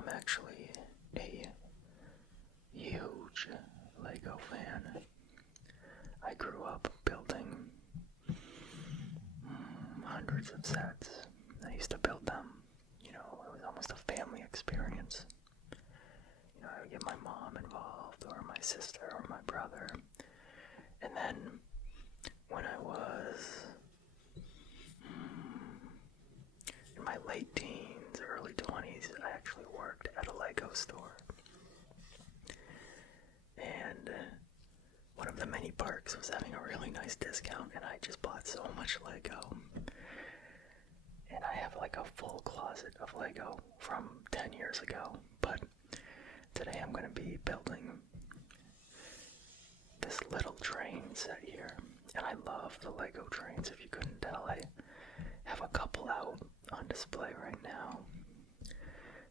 I'm actually a huge Lego fan. I grew up building hundreds of sets. I used to build them. You know, it was almost a family experience. You know, I would get my mom involved, or my sister, or my brother. And then, when I was in my late teens, early 20s, I actually worked at a Lego store. And one of the many perks was having a really nice discount, and I just bought so much Lego. And I have like a full closet of Lego from 10 years ago. But today I'm going to be building this little train set here. And I love the Lego trains. If you couldn't tell, I have a couple out on display right now.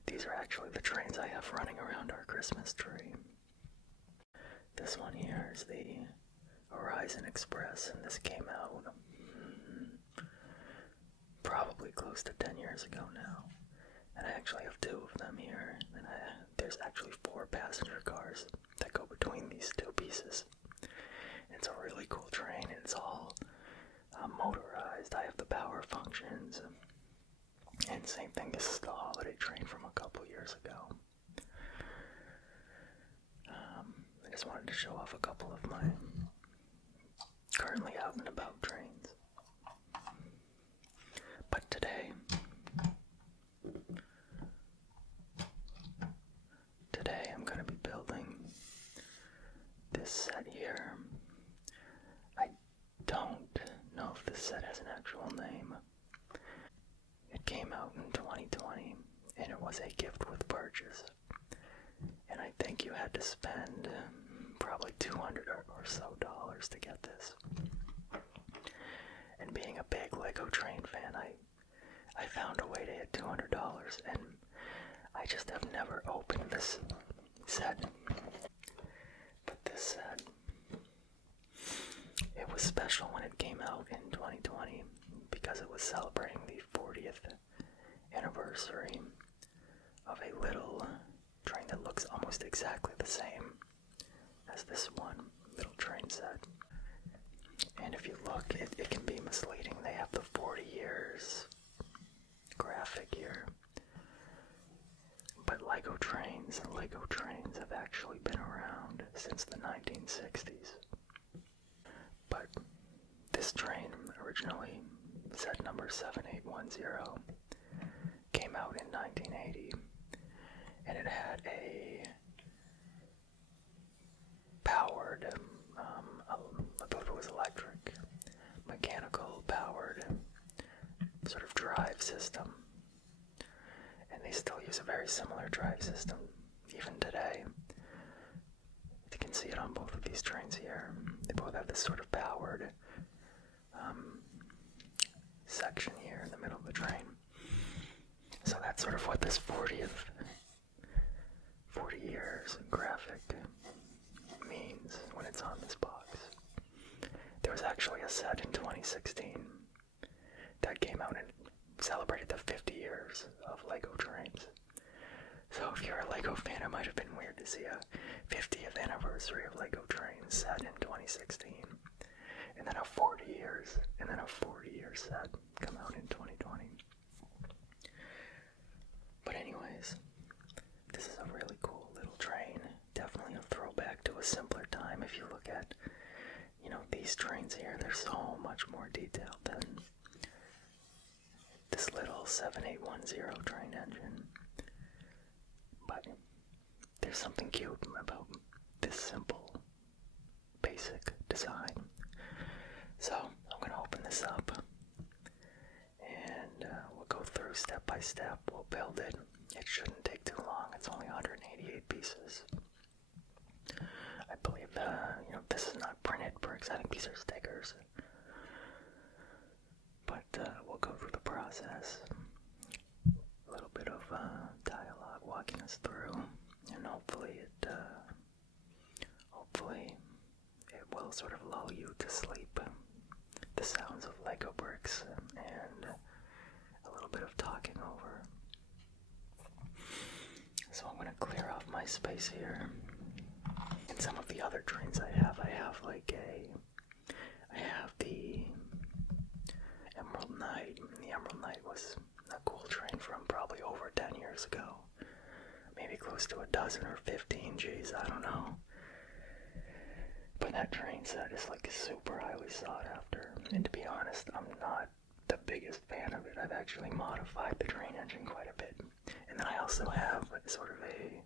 These are actually the trains I have running around our Christmas tree. This one here is the Horizon Express, and this came out probably close to 10 years ago now. And I actually have two of them here, and there's actually 4 passenger cars that go between these two pieces. And it's a really cool train, and it's all motorized. I have the power functions, and same thing, this is the holiday train from a couple years ago. I just wanted to show off a couple of my currently out and about trains. But today I'm going to be building this set here. I don't know if this set has an actual name. It came out in 2020, and it was a gift with purchase. And I think you had to spend probably $200 or so to get this. And being a big Lego train fan, I found a way to hit $200, and I just have never opened this set. But this set, it was special when it came out in 2020 because it was celebrating the 40th anniversary of a little train that looks almost exactly the same as this one little train set. And if you look, it can be misleading. They have the 40 years graphic here. But Lego trains have actually been around since the 1960s. But this train, originally set number 7810, came out in 1980, and it had a powered, I believe it was electric, mechanical powered sort of drive system. And they still use a very similar drive system even today. You can see it on both of these trains here. They both have this sort of powered section here in the middle of the train. So that's sort of what this 40 years graphic means when it's on this box. There was actually a set in 2016 that came out and celebrated the 50 years of Lego trains. So if you're a Lego fan, it might have been weird to see a 50th anniversary of Lego trains set in 2016, and then a 40 year set come out in 2020. But anyways, this is a really cool little train. Definitely a throwback to a simpler time. If you look at, these trains here, they're so much more detailed than this little 7810 train engine. But there's something cute about this simple, basic design. So I'm going to open this up, and we'll go through step by step. We'll build it. It shouldn't take too long. It's only 188 pieces. I believe this is not printed bricks. I think these are stickers. But we'll go through the process. A little bit of dialogue walking us through, and hopefully it will sort of lull you to sleep. The sounds of Lego bricks and a little bit of talking over. So I'm gonna clear off my space here. And some of the other trains I have the Emerald Knight. The Emerald Knight was a cool train from probably over 10 years ago. Maybe close to a dozen or 15, geez, I don't know. But that train set is like super highly sought after. And to be honest, I'm not the biggest fan of it. I've actually modified the train engine quite a bit. And then I also have sort of a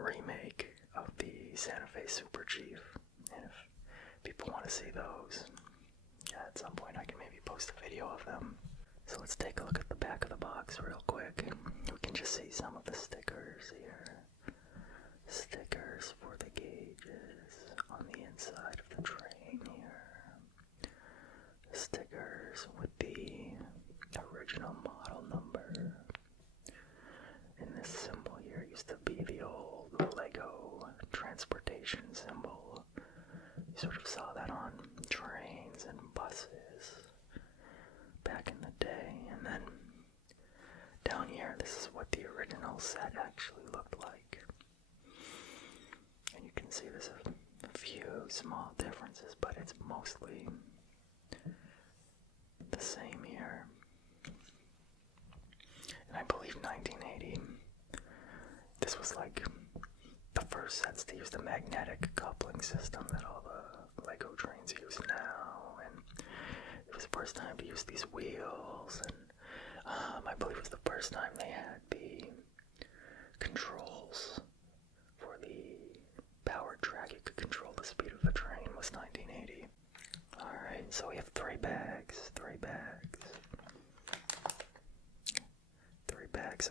remake of the Santa Fe Super Chief. And if people want to see those, yeah, at some point I can maybe post a video of them. So let's take a look at the back of the box real quick. We can just see some of the stickers here. Stickers for the gauges on the inside of the train here. Stickers with the original model number. And this symbol here used to be the old Lego transportation symbol. You sort of saw that on trains and buses back in the day. And then down here, this is what the original set actually looked like. And you can see there's a few small differences, but it's mostly the same here. And I believe 1980, this was like the first sets to use the magnetic coupling system that all the Lego trains use now. And it was the first time to use these wheels, and I believe it was the first time they had the controls for the powered track. You could control the speed of the train. Was 1980. Alright, so we have three bags,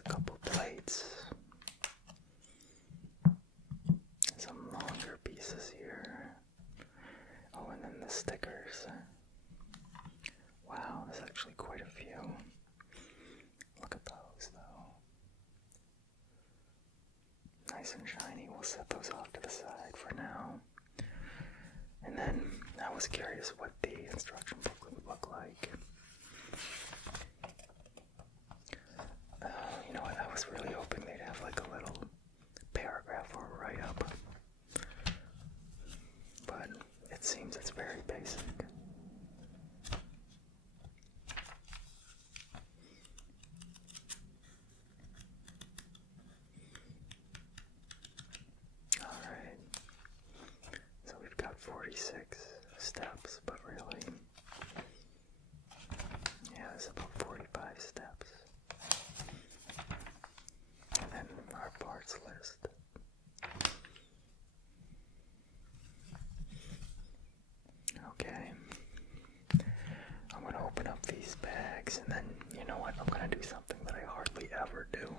a couple plates, some longer pieces here. Oh, and then the stickers. Wow, there's actually quite a few. Look at those, though. Nice and shiny. We'll set those off to the side for now. And then I was curious what the instruction booklet would look like. You know what? I was really hoping they'd have like a little paragraph or write-up. But it seems it's very basic. Alright. So we've got 46 steps, but really, yeah, it's about 45 steps. And then our parts list. Okay. I'm going to open up these bags, and then, you know what, I'm going to do something that I hardly ever do.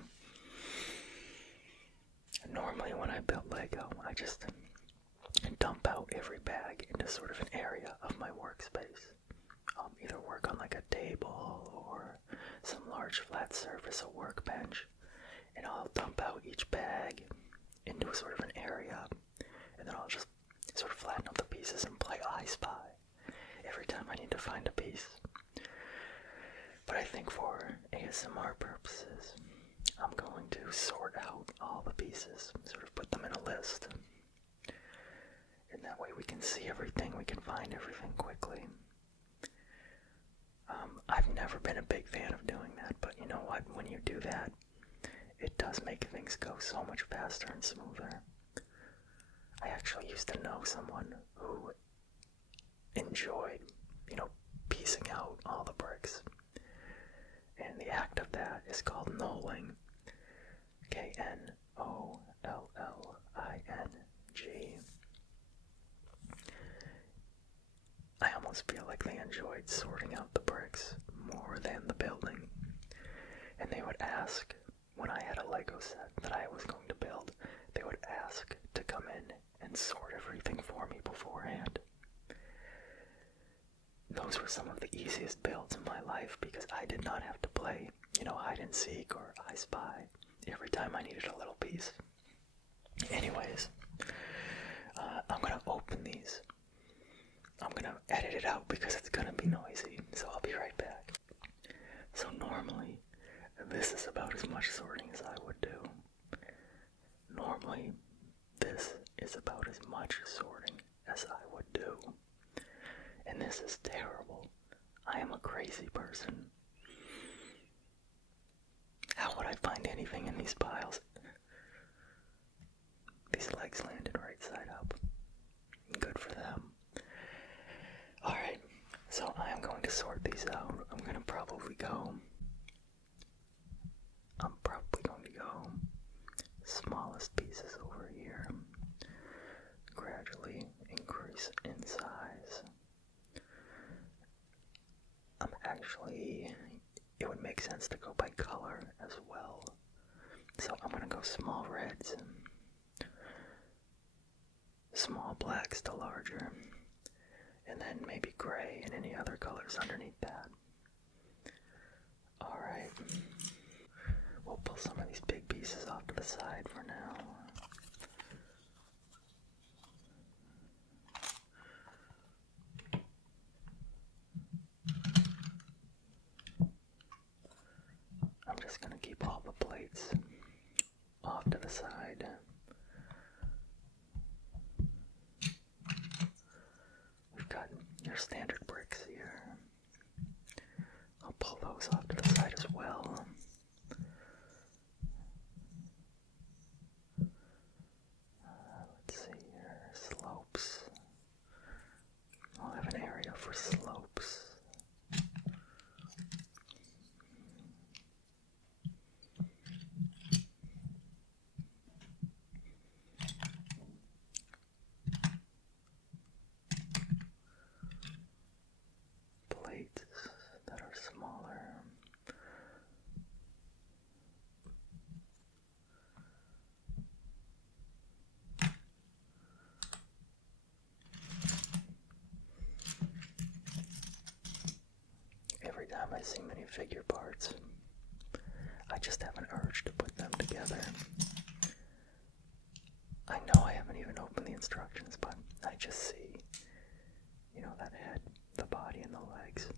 Normally when I build Lego, I just dump out every bag into sort of an area of my workspace. I'll either work on like a table or some large flat surface, a workbench, and I'll dump out each bag into a sort of an area, and then I'll just sort of flatten out the pieces and play I Spy every time I need to find a piece. But I think for ASMR purposes, I'm going to sort out all the pieces, sort of put them in a list. And that way we can see everything, we can find everything quickly. I've never been a big fan of doing that, but you know what? When you do that, it does make things go so much faster and smoother. I actually used to know someone who enjoyed, piecing out all the bricks. And the act of that is called knolling. K-N-O-L-L-I-N-G. I almost feel like they enjoyed sorting out the bricks more than the building. And they would ask, when I had a Lego set that I was going to build, they would ask to come in and sort everything for me beforehand. Those were some of the easiest builds in my life because I did not have to play, hide and seek or I Spy every time I needed a little piece. Anyways, I'm going to open these. I'm going to edit it out because it's going to be noisy, so I'll be right back. So normally, this is about as much sorting as I would do. Normally, this is about as much sorting as I would do. And this is terrible. I am a crazy person. How would I find anything in these piles? These legs landed right side up. Good for them. Alright, so I am going to sort these out. I'm probably going to go smallest pieces over here. Gradually increase in size. It would make sense to go by color as well. So I'm gonna go small reds, small blacks to larger, and then maybe gray and any other colors underneath that. Alright, we'll pull some of these big pieces off to the side for now. I'm just gonna keep all the plates off to the side. We've got your standard bricks here. I'll pull those off to the side as well. Let's see here, slopes. I'll have an area for slopes. Plates that are smaller. Every time I see minifigure parts, I just have an urge to put them together. I know I haven't even opened the instructions, but I just see, that head, the body, and the legs.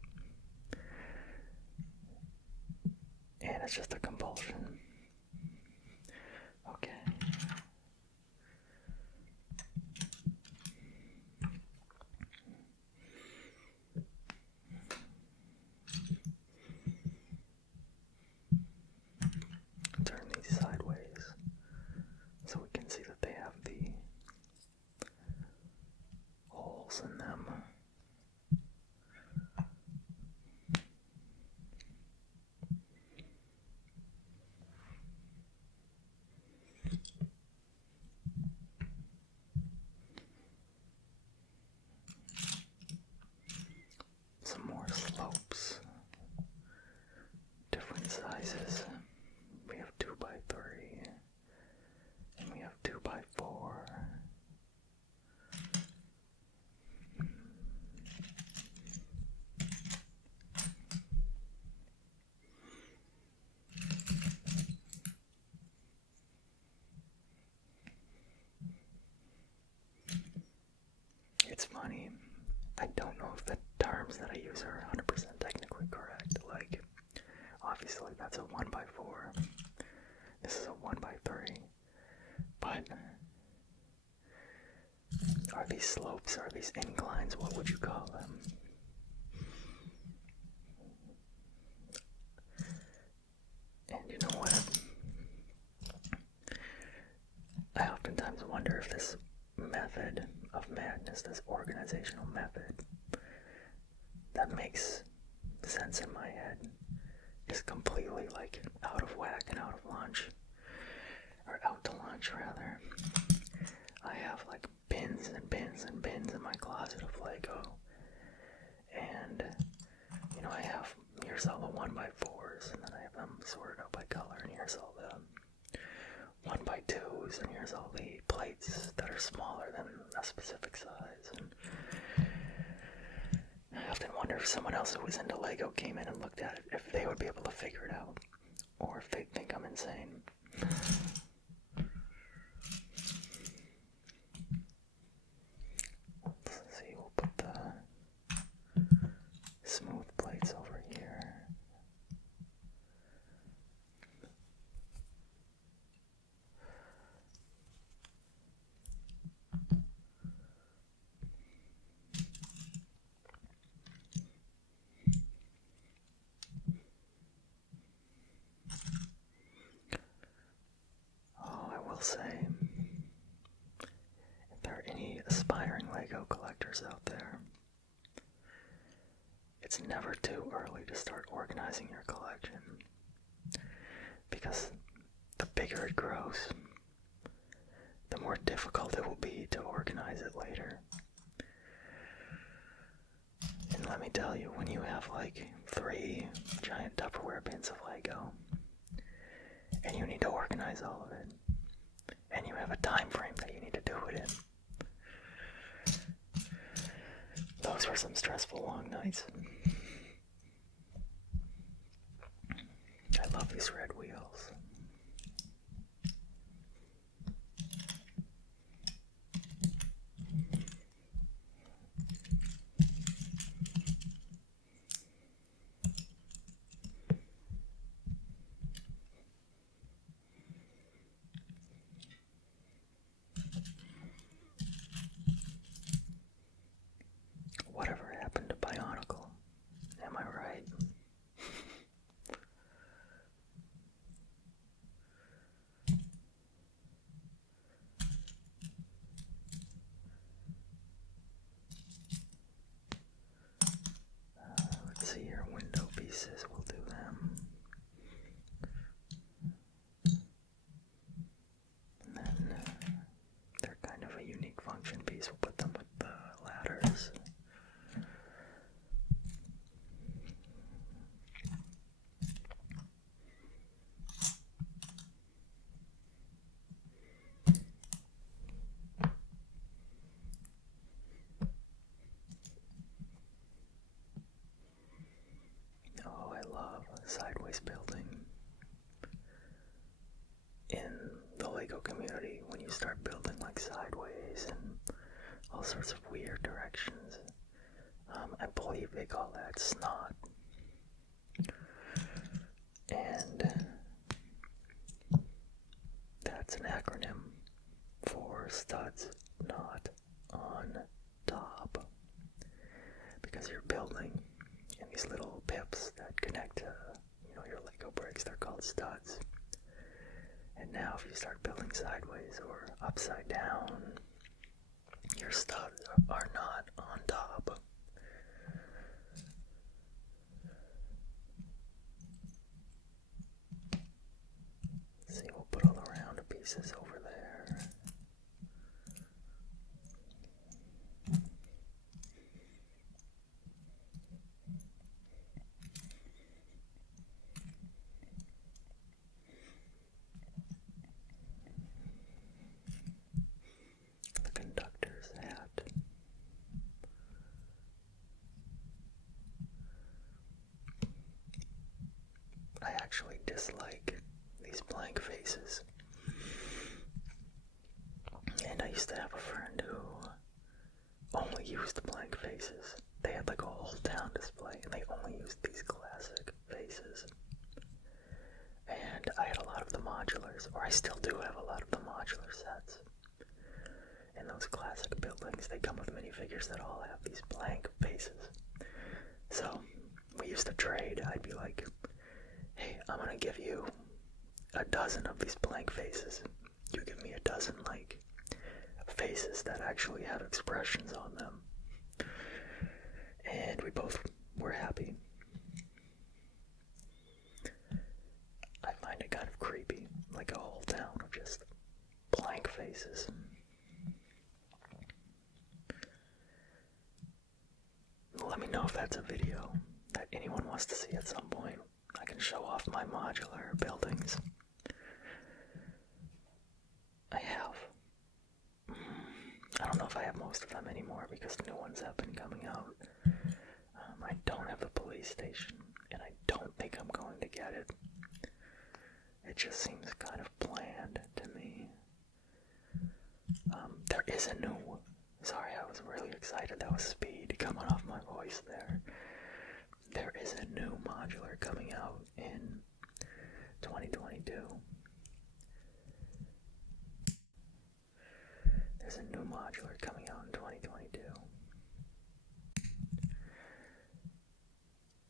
And it's just a compulsion. Okay. Turn these sideways so we can see that they have the holes in them. Some more slopes, different sizes. We have 2x3, and we have 2x4. It's funny, I don't know if the terms that I use are 100% technically correct. Like, obviously that's a 1x4. This is a 1x3. But are these slopes, are these inclines, what would you call them? And you know what? I oftentimes wonder if this method of madness, this organizational method that makes sense in my head, is completely out of whack and out to lunch rather. I have bins and bins and bins in my closet of Lego, and I have, here's all the 1x4s, and then I have them sorted out by color, and here's all the 1x2s, and here's all the plates that are smaller than a specific size. And I often wonder if someone else who was into Lego came in and looked at it, if they would be able to figure it out, or if they'd think I'm insane. Let's see, we'll put the smooth plates over here. will say, if there are any aspiring Lego collectors out there, it's never too early to start organizing your collection, because the bigger it grows, the more difficult it will be to organize it later. And let me tell you, when you have like 3 giant Tupperware bins of Lego, and you need to organize all of it, and you have a time frame that you need to do it in, those were some stressful long nights. I love these red wheels. Whatever happened to Bionicle? Am I right? Let's see here, window pieces, we'll do them. And then they're kind of a unique function piece, we'll put them with the ladders. Oh, I love sideways building. In the Lego community, when you start building like sideways and all sorts of weird directions, I believe they call that snot. And that's an acronym for studs not on top. Because you're building in these little pips that connect to, your Lego bricks. They're called studs. And now if you start building sideways or upside down, your studs are not on top. Let's see, we'll put all the round pieces over there. The conductor's hat. I actually dislike these blank faces. And I used to have a friend who only used blank faces. They had like a whole town display and they only used these classic faces. And I had a lot of the modulars, or I still do have a lot of the modular sets. In those classic buildings, they come with minifigures that all have these blank faces. So we used to trade. I'd be like, hey, I'm gonna give you a dozen of these blank faces. You give me a dozen, like, faces that actually have expressions on them. And we both were happy. I find it kind of creepy, like a whole town of just blank faces. Let me know if that's a video that anyone wants to see at some point. I can show off my modular buildings. I have. I don't know if I have most of them anymore because new ones have been coming out. I don't have the police station, and I don't think I'm going to get it. It just seems kind of bland to me. There is a new one. Sorry, I was really excited. That was speed coming off my voice there. There is a new modular coming out in 2022. There's a new modular coming out in 2022.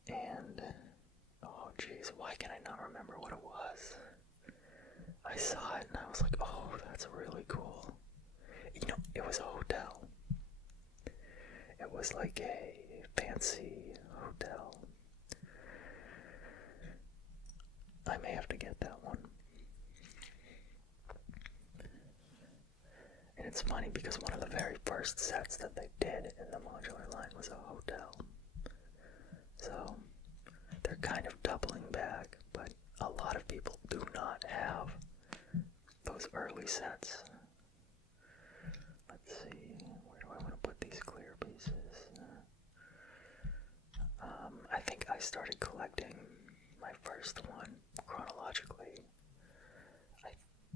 And, oh geez, why can I not remember what it was? I saw it and I was like, oh, that's really cool. You know, it was a hotel. It was like a fancy hotel. I may have to get that one. And it's funny because one of the very first sets that they did in the modular line was a hotel. So they're kind of doubling back, but a lot of people do not have those early sets. Let's see, where do I want to put these clear pieces? I think I started collecting my first one chronologically. I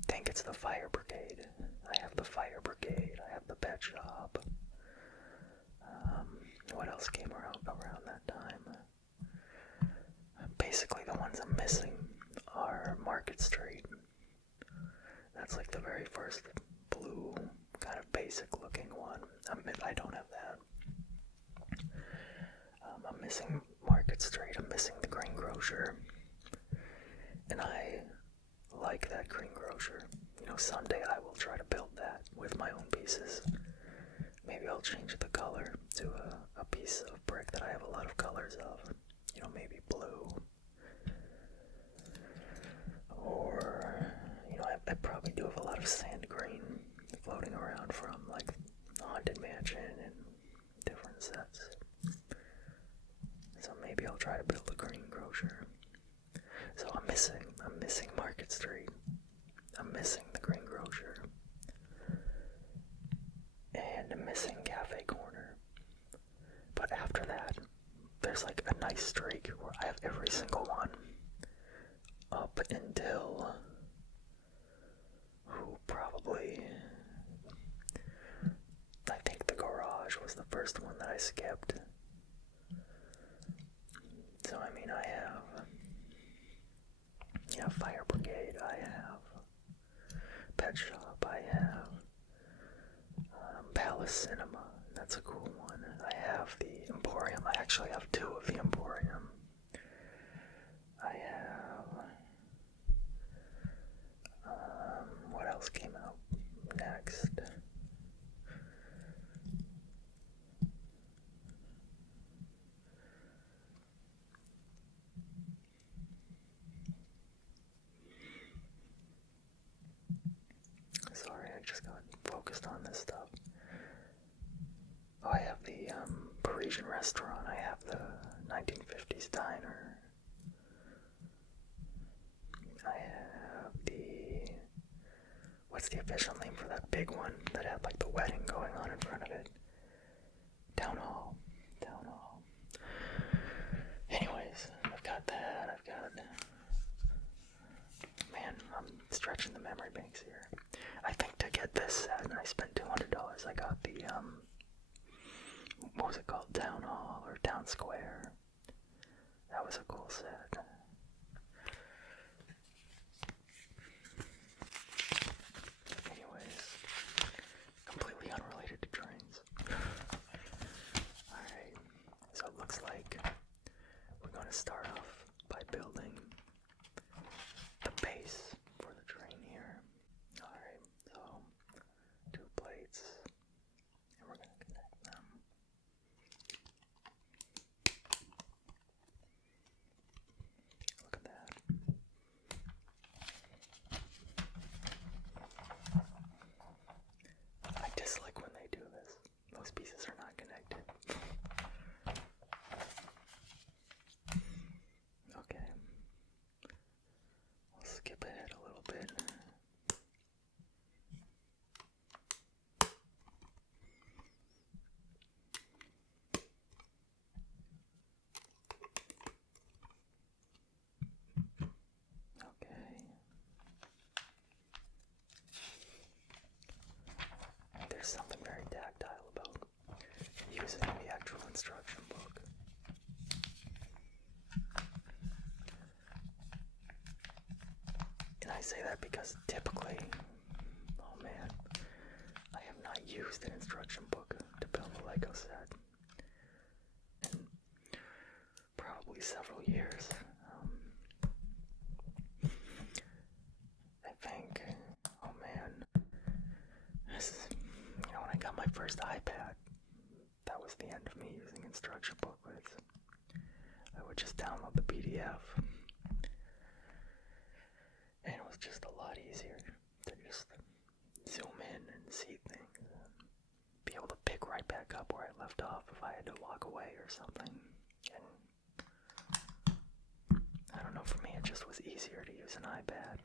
think it's the Fire Brigade. I have the Fire Brigade, I have the Pet Shop. What else came around that time? Basically the ones I'm missing are Market Street. That's like the very first blue, kind of basic looking one. I don't have that. I'm missing Market Street, I'm missing the Green Grocer. And I like that Green Grocer. You know, someday I will try to build that with my own pieces. Maybe I'll change the color to a piece of brick that I have a lot of colors of. You know, maybe blue. Or, you know, I probably do have a lot of sand green floating around from like Haunted Mansion and different sets. So maybe I'll try to build a Green Grocer. So I'm missing Market Street. I'm missing the Green Grocer. And I'm missing Cafe Corner. But after that, there's like a nice streak where I have every single one. Up until probably, I think the Garage was the first one that I skipped. So I mean, I have, Fire Brigade, I have Pet Shop, I have Palace Cinema, that's a cool one. I have the Emporium, I actually have two of the Emporium. I have, what else came out next? Sorry, I just got focused on this stuff. Oh, I have the Parisian Restaurant, I have the 1950s Diner. I have the, what's the official name for that big one that had like the wedding going on in front of it? Town Hall. Anyways, I've got that, man, I'm stretching the memory banks here. I think to get this set, I spent $200. I got the, what was it called? Town Hall or Town Square. That was a cool set. Anyways, completely unrelated to trains. Alright, so it looks like we're going to start off by building the base for the train here. Alright, so 2 plates, and we're going to connect them. Look at that. I dislike when they do this. Those pieces are not connected. Okay. I'll skip ahead a little bit. Okay. There's something very tactile about using the actual instruction book. And I say that because typically, oh man, I have not used an instruction book to build a Lego set in probably several years. I think first iPad, that was the end of me using instruction booklets. I would just download the PDF, and it was just a lot easier to just zoom in and see things, and be able to pick right back up where I left off if I had to walk away or something. And I don't know, for me it just was easier to use an iPad.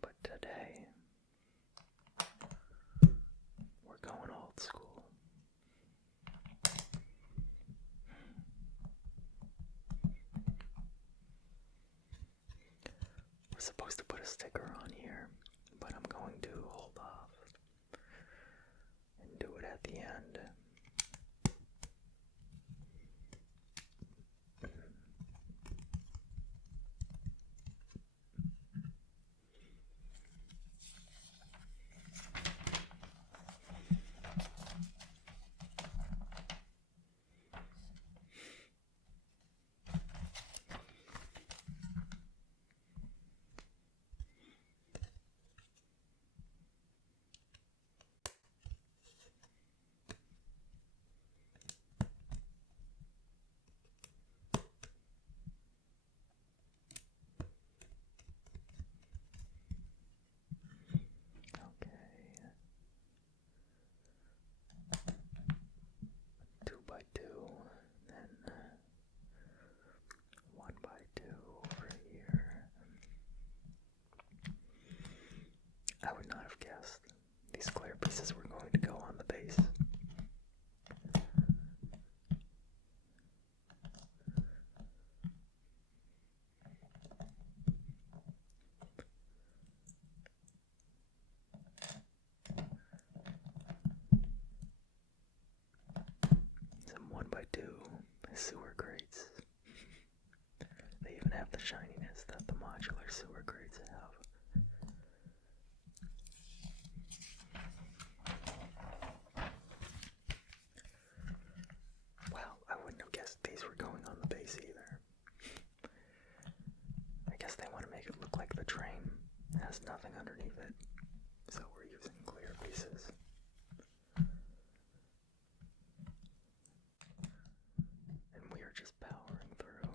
But today, we're going old school. We're supposed to put a sticker on here, but I'm going to hold off and do it at the end. Okay. 2x2, then 1x2 over here. I would not have guessed these clear pieces were going to go on the base. Some 1x2 sewer grates. They even have the shininess that the modular sewer grates have. Well, I wouldn't have guessed these were going on the base either. I guess they want to make it look like the train has nothing underneath it, so we're using clear pieces. And we are just powering through.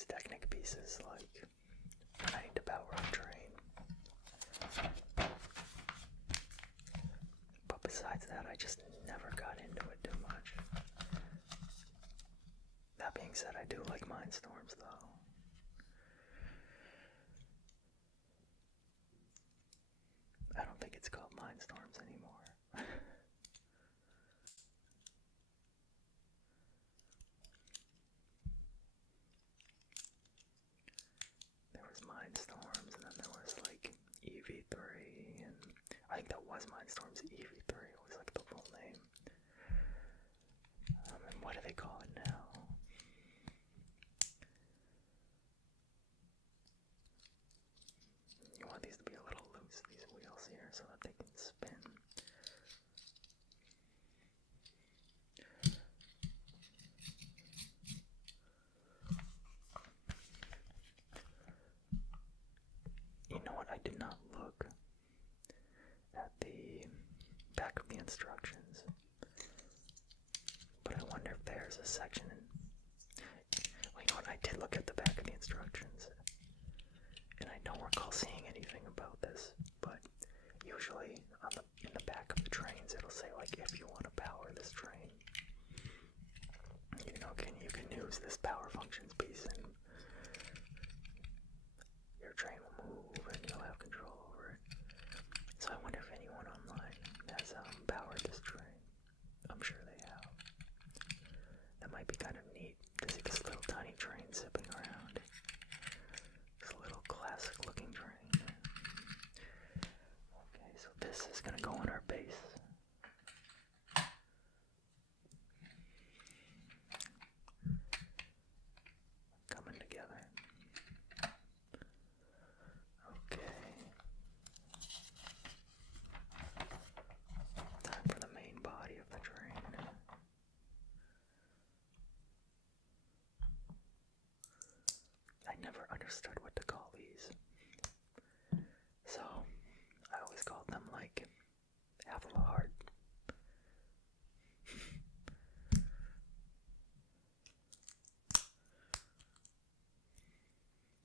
use Technic pieces like when I need to power up train. But besides that, I just never got into it too much. That being said, I do like Mindstorms though. I don't think it's called Mindstorms anymore. There was Mindstorms, and then there was like EV3, and I think that was Mindstorms. EV3 was like the full name. And what do they call it now? You want these to be a little loose, these wheels here, so that they can spin. You know what? I did not look at the back of the instructions, but I wonder if there's a section in... Well, you know what? I did look at the back of the instructions, and I don't recall seeing anything about this, but usually in the back of the trains it'll say like, if you want to power this train, you know, you can use this power functions piece and your train will move and you'll have control over it. So I wonder if anyone online has powered this train. I'm sure they have. That might be kind of neat to see this little tiny train zipping around. This little classic looking train. Okay, so this is gonna go on our base. Coming together. Okay. Time for the main body of the train. I never understood what to call these. So, I always called them like half of a heart.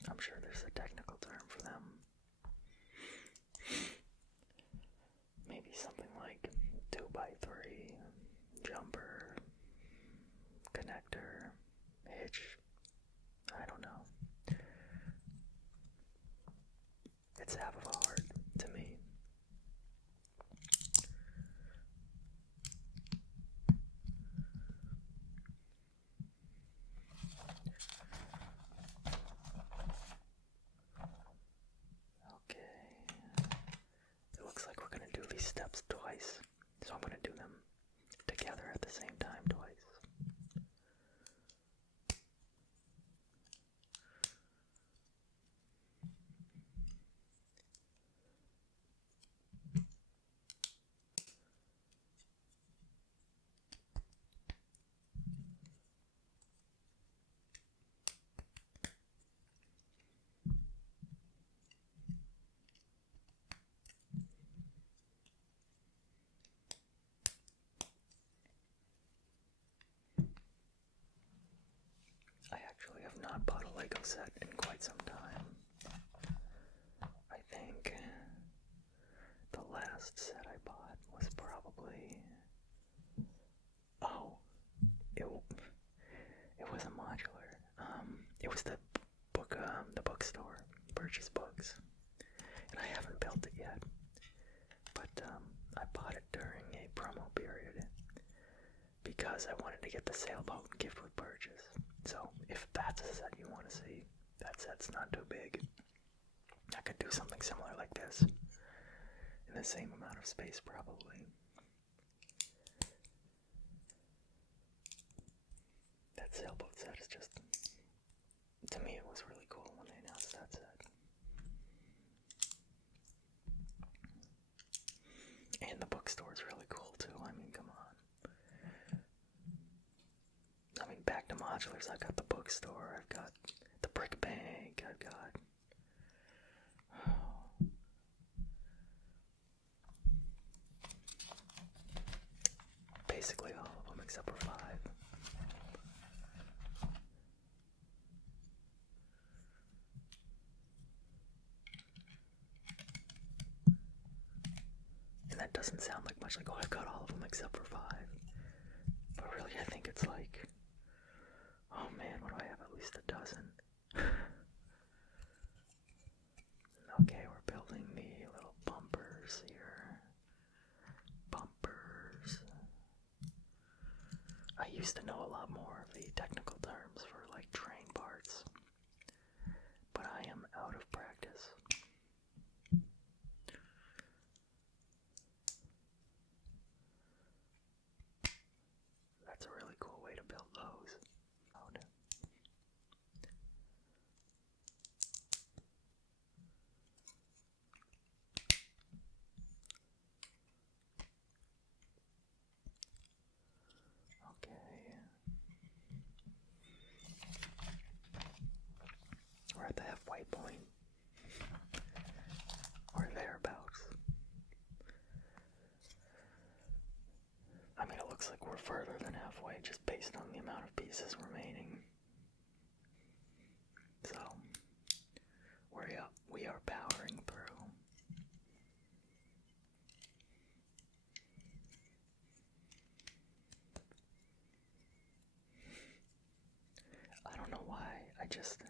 I'm sure there's a technical term for them. Maybe something like 2x3, jumper, connector, hitch. I don't know. It's half of a heart to me. Okay. It looks like we're going to do these steps twice, so I'm going to do them together at the same time twice. I actually have not bought a Lego set in quite some time. I think the last set I bought was probably... Oh, it was a modular. It was the bookstore, Purchase Books, and I haven't built it yet. But I bought it during a promo period because I wanted to get the sailboat gift with purchase. So if that's a set you want to see, that set's not too big. I could do something similar like this in the same amount of space probably. That sailboat set is just, to me it was really cool when they announced that set. And the bookstore is really cool too, I mean, come on. I mean, back to modulars, I've got the bookstore, I've got the brick bank, I've got... basically all of them except for 5. that doesn't sound like much, like, oh, I've got all of them except for 5. But really, I think it's like, oh man, what do I have? At least a dozen. Okay, we're building the little bumpers here. Bumpers. I used to know a lot more of the technical terms for like train parts, but I am out of practice. That's a really cool way to build those. Oh, no. Okay. We're at the halfway point. Or thereabouts. I mean, it looks like we're further than halfway just based on the amount of pieces remaining. So, we are powering through. I don't know why, I just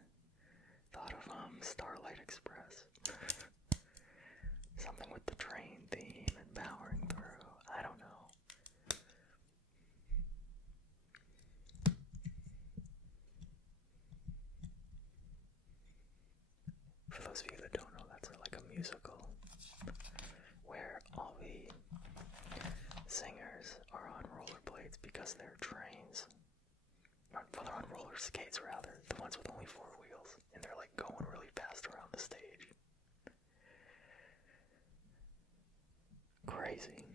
thought of Starlight Express. Something with the train theme and powering through. I don't know. For those of you that don't know, that's like a musical where all the singers are on rollerblades because they're trains. Well, they're on roller skates rather, the ones with only 4 wheels, and they're like going really fast around the stage. Crazy.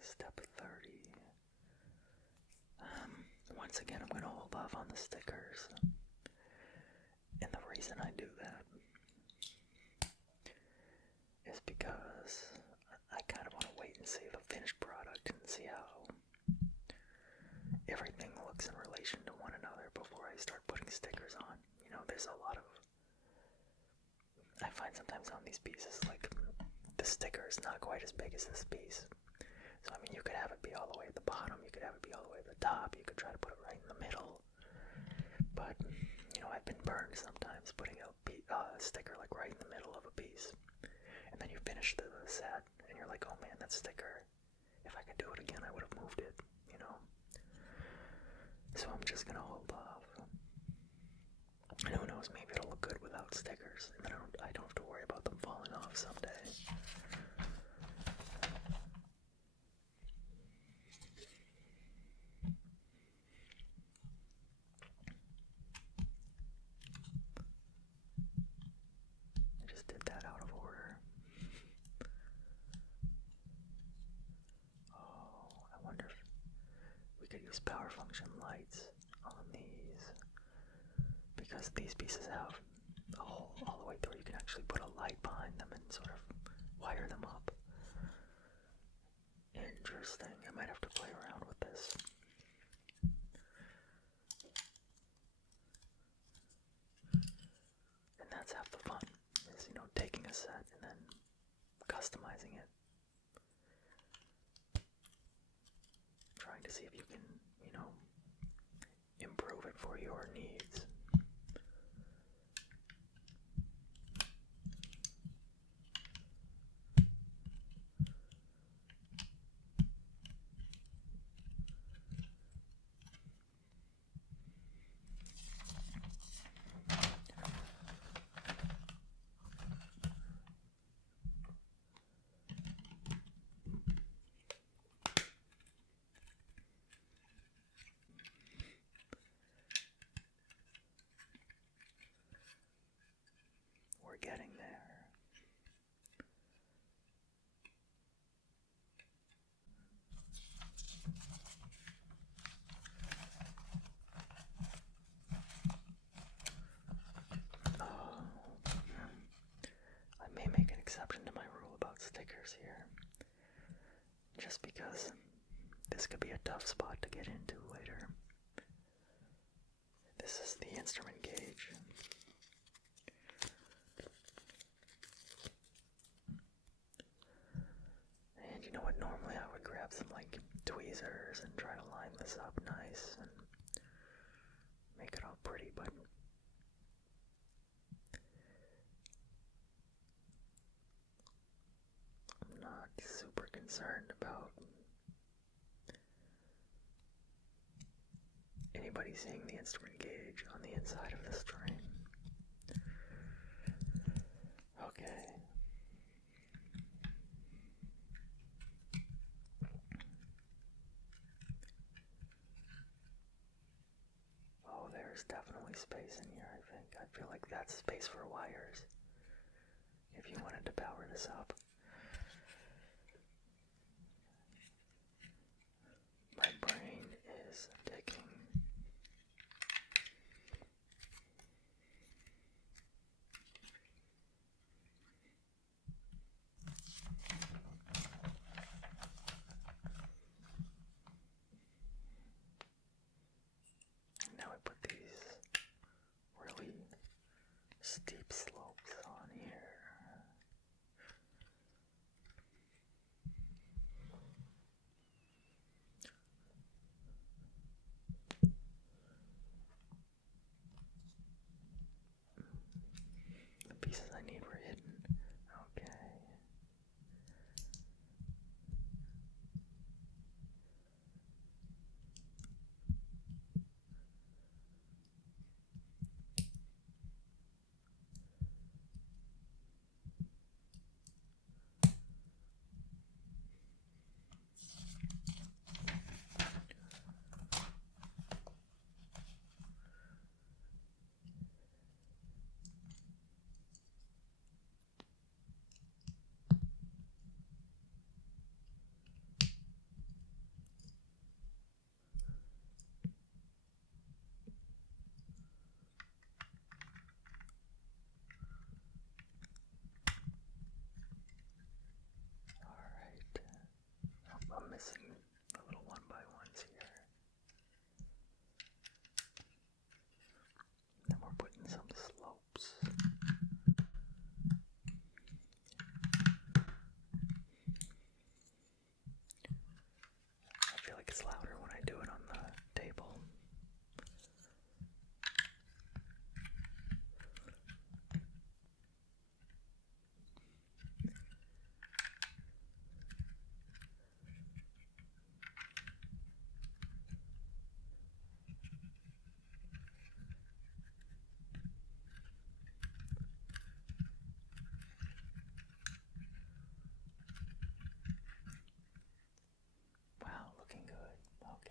Step 30. Once again, I'm going to hold off on the stickers. And the reason I do that is because I kind of want to wait and see the finished product and see how everything looks in relation to one another before I start putting stickers on. You know, there's a lot of... I find sometimes on these pieces, like, the sticker is not quite as big as this piece. So, I mean, you could have it be all the way at the bottom, you could have it be all the way at the top, you could try to put it right in the middle. But, you know, I've been burned sometimes putting a sticker, like, right in the middle of a piece. And then you finish the set, and you're like, oh man, that sticker, if I could do it again, I would have moved it, you know? So I'm just gonna hold off. And who knows, maybe it'll look good without stickers, and then I don't have to worry about them falling off someday. I just did that out of order. Oh, I wonder if we could use power function lights on these, because these pieces have a hole all the way through. You can actually put a light behind them and sort of wire them up. Interesting. I might have to play around with this. And that's half the fun, is, you know, taking a set and then customizing it. Trying to see if you can, you know, improve it for your needs. We're getting there. just because this could be a tough spot to get into later. This is the instrument gauge. And you know what, normally I would grab some like tweezers and try to line this up nice and make it all pretty, but I'm not super concerned about anybody seeing the instrument gauge on the inside of the string. Okay. Oh, there's definitely space in here, I think. I feel like that's space for wires if you wanted to power this up. My brain is ticking. Now I put these really steep slopes on here. The pieces I need were hidden. Okay. Alright. I'm missing the little one by ones here. Then we're putting some slopes. I feel like it's louder when I do it on the table. Wow, looking good. Okay.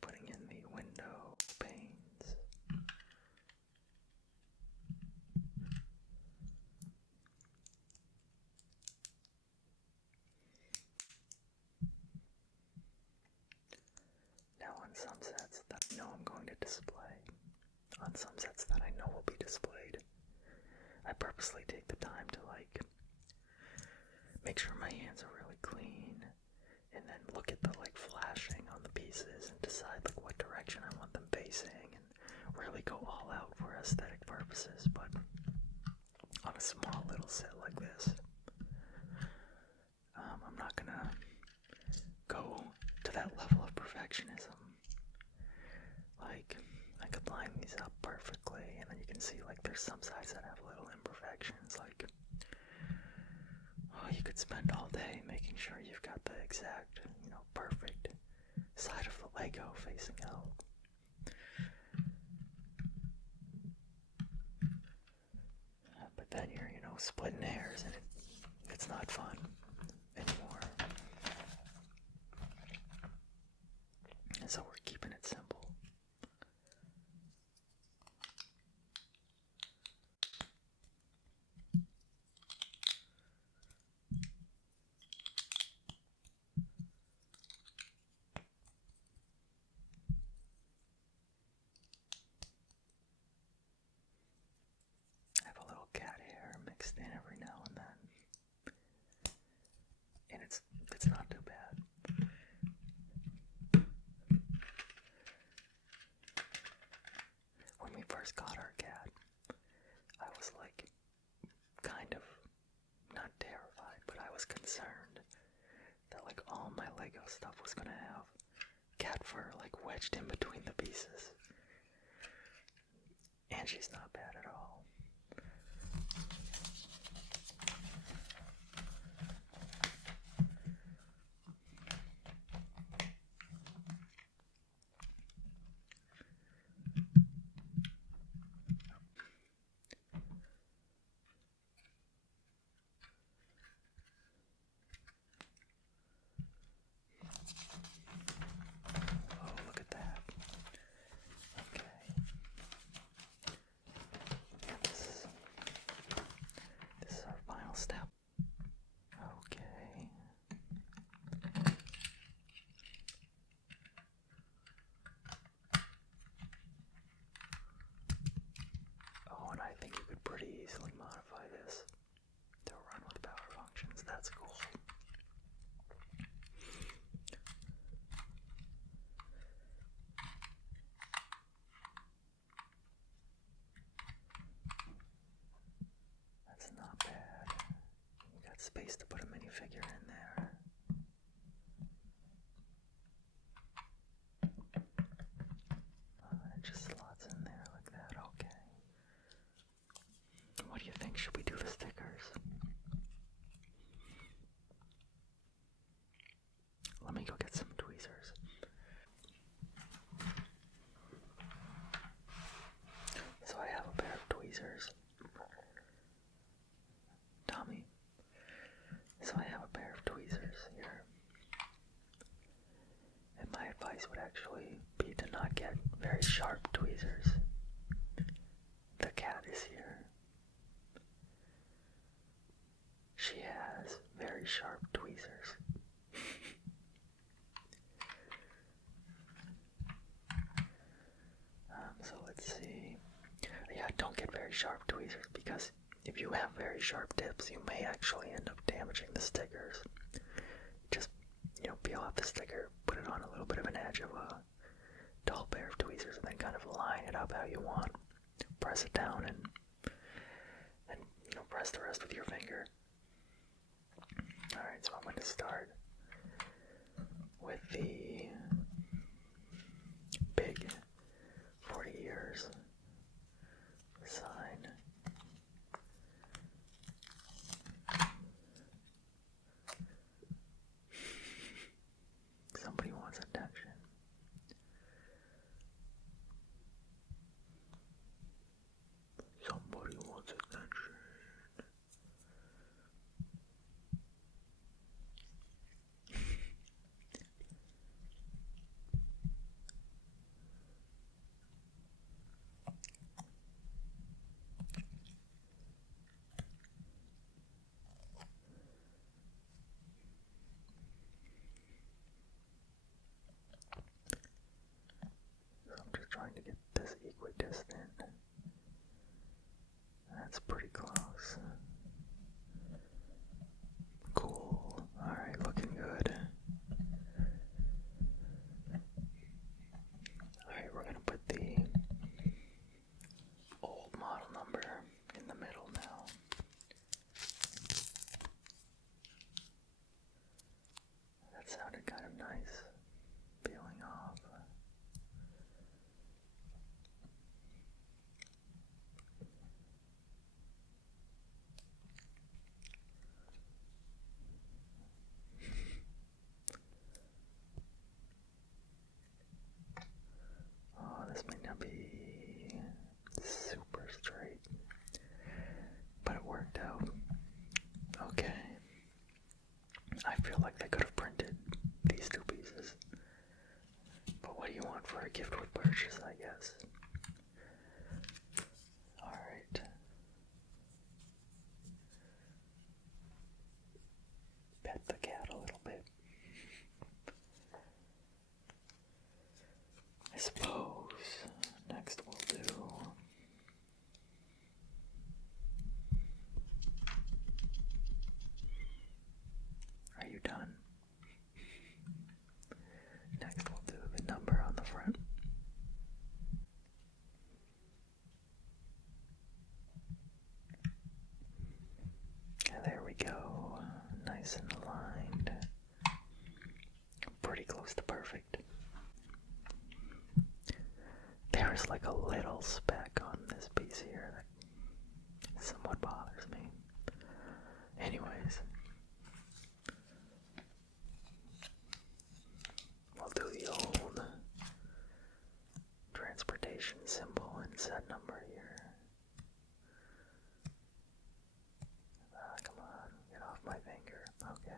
Putting in the window panes. Now on some sets that I know I'm going to display, on some sets that I know will be displayed, I purposely take the time to like make sure my hands are really clean and then look at the like flashing on the pieces and decide like what direction I want them facing and really go all out for aesthetic purposes. But on a small little set like this, I'm not gonna go to that level of perfectionism. Like, I could line these up perfectly, and then you can see like there's some sides that have little imperfections. Like, oh, you could spend all day making sure you've got the exact, perfect side of the Lego facing out. But then you're, splitting hairs, and it's not fun anymore. first got our cat, I was like, kind of, not terrified, but I was concerned that like all my Lego stuff was gonna have cat fur like wedged in between the pieces. And she's not bad at all. Oh, look at that. Okay. And this is our final step. Okay. Oh, and I think you could pretty easily modify this to run with power functions. That's cool. That's not bad. You got space to put a minifigure in there. It just slots in there like that. Okay. What do you think? Should we do the stickers? Let me go get some tweezers. So I have a pair of tweezers. Tommy. So I have a pair of tweezers here. And my advice would actually be to not get very sharp tweezers. The cat is here. She has very sharp tweezers. So let's see. Yeah, don't get very sharp tweezers because if you have very sharp tips, you may actually end up damaging the stickers. Just, peel off the sticker, put it on a little bit of an edge of a dull pair of tweezers, and then kind of line it up how you want. Press it down and press the rest with your finger. Alright, so I'm going to start with the big 40 years sign. Somebody wants attention. Somebody wants attention. So I'm just trying to get this equidistant. That's pretty close. Cool. Alright, looking good. Alright, we're gonna put the old model number in the middle now. That sounded kind of nice. Peeling off. Oh, this may not be super straight, but it worked out. Okay. I feel like they could have printed these two pieces. But what do you want for a gift with purchase, I guess? Alright. Pet the cat a little bit. I suppose next we'll do Are you done? Next we'll do the number on the front. a little speck on this piece here that somewhat bothers me. Anyways, we'll do the old transportation symbol and set number here. Come on, get off my finger. Okay.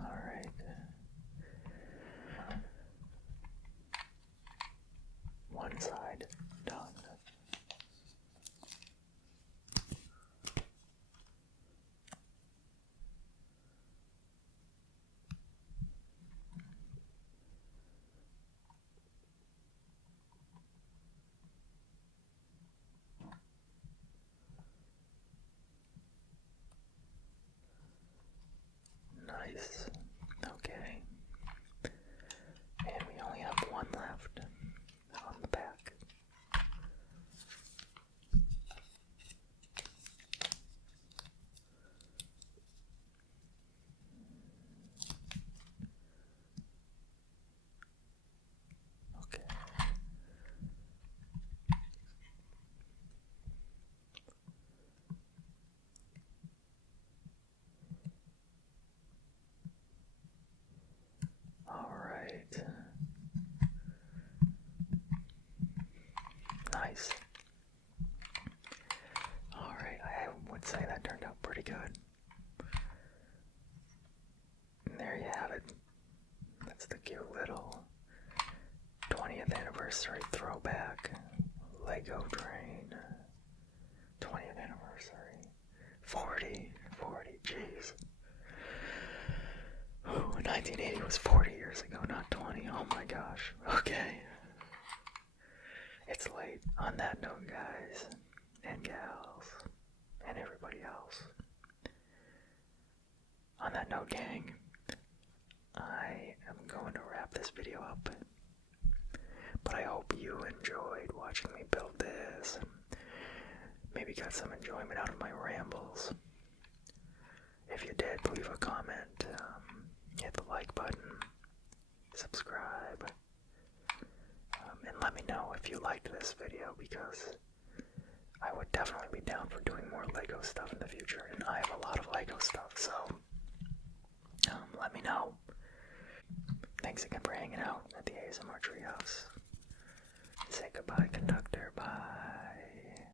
Alright. One side done. Nice. Okay. And we only have one left on the back. Okay. Alright. Nice. Alright, I would say that turned out pretty good. And there you have it. That's the cute little 20th anniversary throwback Lego train. 20th anniversary. 40, jeez. Ooh, 1980 was 40 years ago, not 20. Oh my gosh. Okay. It's late. On that note, guys and gals and everybody else. On that note, gang, I am going to wrap this video up. But I hope you enjoyed watching me build this and maybe got some enjoyment out of my rambles. If you did, leave a comment, hit the like button, subscribe, and let me know if you liked this video, because I would definitely be down for doing more Lego stuff in the future, and I have a lot of Lego stuff, so let me know. Thanks again for hanging out at the ASMR Treehouse. Say goodbye, conductor. Bye.